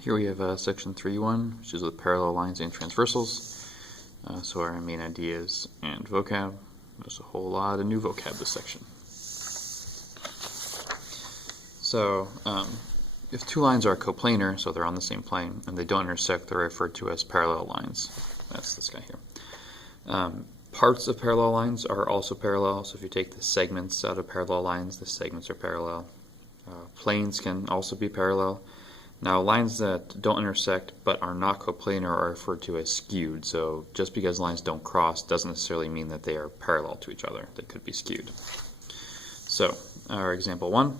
Here we have section 3.1, which is with parallel lines and transversals. So our main ideas and vocab. There's a whole lot of new vocab this section. So if two lines are coplanar, so they're on the same plane, and they don't intersect, they're referred to as parallel lines. That's this guy here. Parts of parallel lines are also parallel, so if you take the segments out of parallel lines, the segments are parallel. Planes can also be parallel. Now, lines that don't intersect but are not coplanar are referred to as skewed, so just because lines don't cross doesn't necessarily mean that they are parallel to each other. They could be skewed. So, our example 1,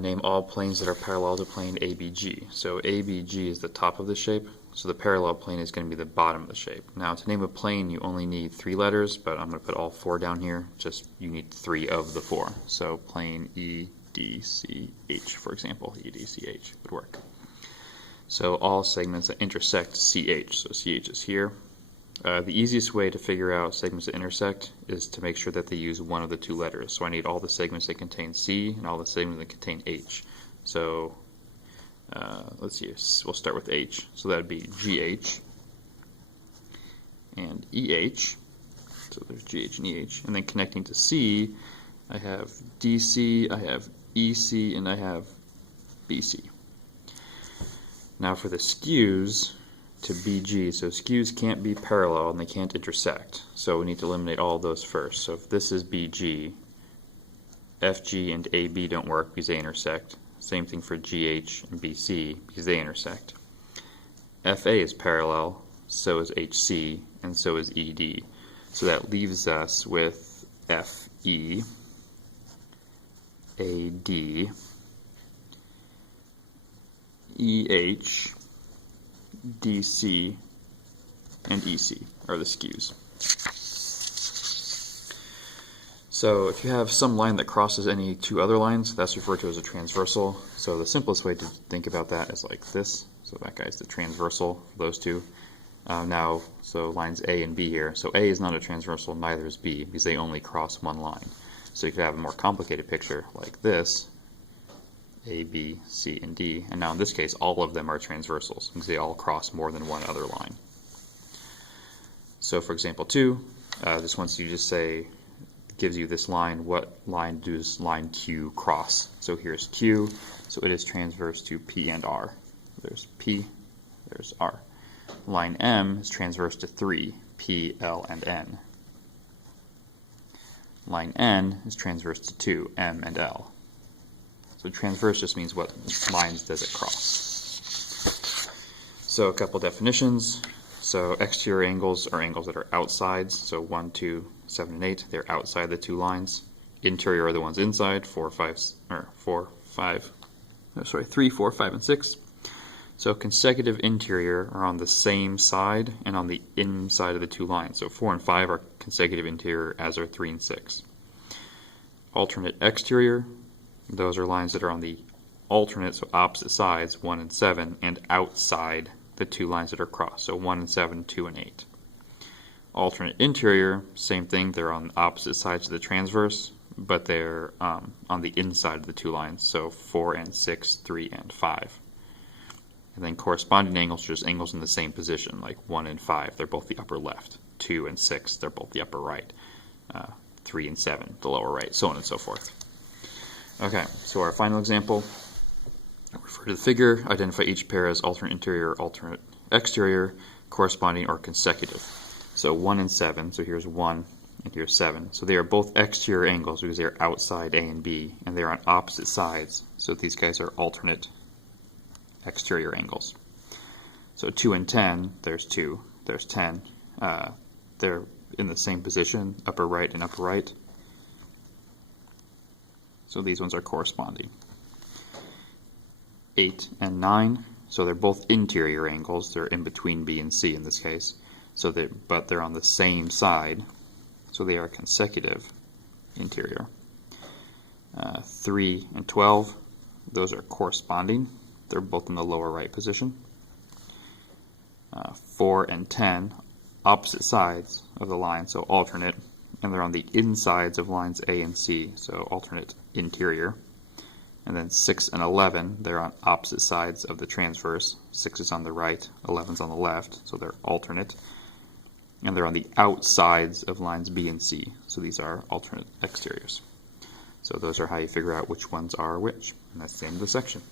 name all planes that are parallel to plane ABG. So ABG is the top of the shape, so the parallel plane is going to be the bottom of the shape. Now, to name a plane, you only need 3 letters, but I'm going to put all 4 down here. Just you need 3 of the 4. So plane EDCH, for example, EDCH would work. So all segments that intersect CH, so CH is here. The easiest way to figure out segments that intersect is to make sure that they use one of the 2 letters. So I need all the segments that contain C and all the segments that contain H. So let's see, we'll start with H. So that would be GH and EH. So there's GH and EH. And then connecting to C, I have DC, I have EC, and I have BC. Now for the skews to BG, so skews can't be parallel and they can't intersect. So we need to eliminate all of those first. So if this is BG, FG and AB don't work because they intersect. Same thing for GH and BC because they intersect. FA is parallel, so is HC, and so is ED. So that leaves us with FE, AD, EH, DC, and EC are the skews. So if you have some line that crosses any 2 other lines, that's referred to as a transversal. So the simplest way to think about that is like this. So that guy's the transversal for those 2. So lines A and B here. So A is not a transversal, neither is B, because they only cross one line. So you could have a more complicated picture like this, A, B, C, and D. And now in this case, all of them are transversals, because they all cross more than one other line. So for example 2, this wants you to just say, gives you this line, what line does line Q cross? So here's Q, so it is transverse to P and R. There's P, there's R. Line M is transverse to 3, P, L, and N. Line N is transverse to 2, M and L. So transverse just means what lines does it cross. So a couple definitions. So exterior angles are angles that are outsides. So 1, 2, 7, and 8, they're outside the 2 lines. Interior are the ones inside, 3, 4, 5, and 6. So consecutive interior are on the same side and on the inside of the 2 lines. So 4 and 5 are consecutive interior, as are 3 and 6. Alternate exterior, those are lines that are on the alternate, so opposite sides, 1 and 7, and outside the 2 lines that are crossed. So 1 and 7, 2 and 8. Alternate interior, same thing, they're on opposite sides of the transverse, but they're on the inside of the 2 lines. So 4 and 6, 3 and 5. And then corresponding angles are just angles in the same position, like 1 and 5, they're both the upper left. 2 and 6, they're both the upper right. 3 and 7, the lower right, so on and so forth. Okay, so our final example, refer to the figure, identify each pair as alternate interior, alternate exterior, corresponding or consecutive. So 1 and 7, so here's 1 and here's 7. So they are both exterior angles because they are outside A and B, and they're on opposite sides. So these guys are alternate exterior angles. So 2 and 10, there's 2, there's 10. They're in the same position, upper right and upper right. So these ones are corresponding. 8 and 9, so they're both interior angles. They're in between B and C in this case. So but they're on the same side, so they are consecutive interior. 3 and 12, those are corresponding. They're both in the lower right position. 4 and 10, opposite sides of the line, so alternate, and they're on the insides of lines A and C, so alternate interior. And then 6 and 11, they're on opposite sides of the transverse. 6 is on the right, 11 is on the left, so they're alternate. And they're on the outsides of lines B and C, so these are alternate exteriors. So those are how you figure out which ones are which, and that's the end of the section.